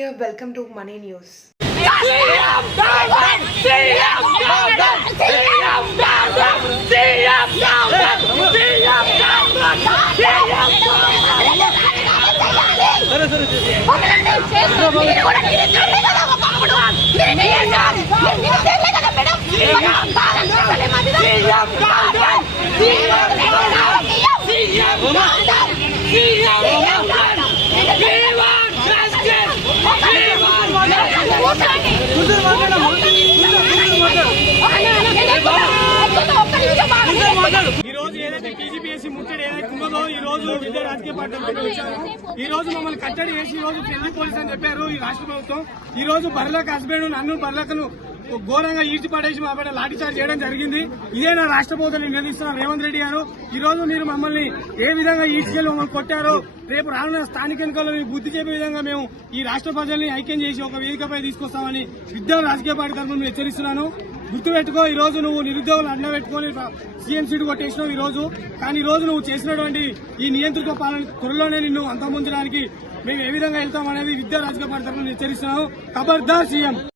here. Welcome to Money News. ఈ రోజు ఏదైతే టీజీపీఎస్సీ ముట్టడి ఏదైతే ఉన్నదో ఈ రోజు విద్యా రాజకీయ పార్టీలు వచ్చారు ఈ రోజు మమ్మల్ని కట్టడి చేసి ఈ రోజు ఢిల్లీ పోలీస్ అని చెప్పారు ఈ రాష్ట్ర ప్రభుత్వం. ఈ రోజు బర్లకు హస్బెండ్ నన్ను బర్లకును ఘోరంగా ఈడ్చి పడేసి మా పైన లాఠీచార్జ్ చేయడం జరిగింది. ఇదే నా రాష్ట్ర ప్రభుత్వం నిలదీస్తున్న రేవంత్ రెడ్డి గారు. ఈ రోజు మీరు మమ్మల్ని ఏ విధంగా ఈడ్చుకెళ్ళి మమ్మల్ని కొట్టారో రేపు రానున్న స్థానిక ఎన్నికల్లో మీకు బుద్ధి చెప్పే విధంగా మేము ఈ రాష్ట్ర ప్రజల్ని ఐక్యం చేసి ఒక వేదికపై తీసుకొస్తామని విద్యా రాజకీయ పార్టీ తరఫున హెచ్చరిస్తున్నాను. గుర్తుపెట్టుకో ఈ రోజు నువ్వు నిరుద్యోగులు అడ్డ పెట్టుకొని సీఎం సీటు కొట్టేసినావు ఈ రోజు. కానీ ఈ రోజు నువ్వు చేసినటువంటి ఈ నియంత్రిత పాలన త్వరలోనే నిన్ను అంతమొంచడానికి మేము ఏ విధంగా వెళ్తామనేది విద్యా రాజకీయ పార్టీ తరఫున హెచ్చరిస్తున్నాము. ఖబర్దార్ సీఎం.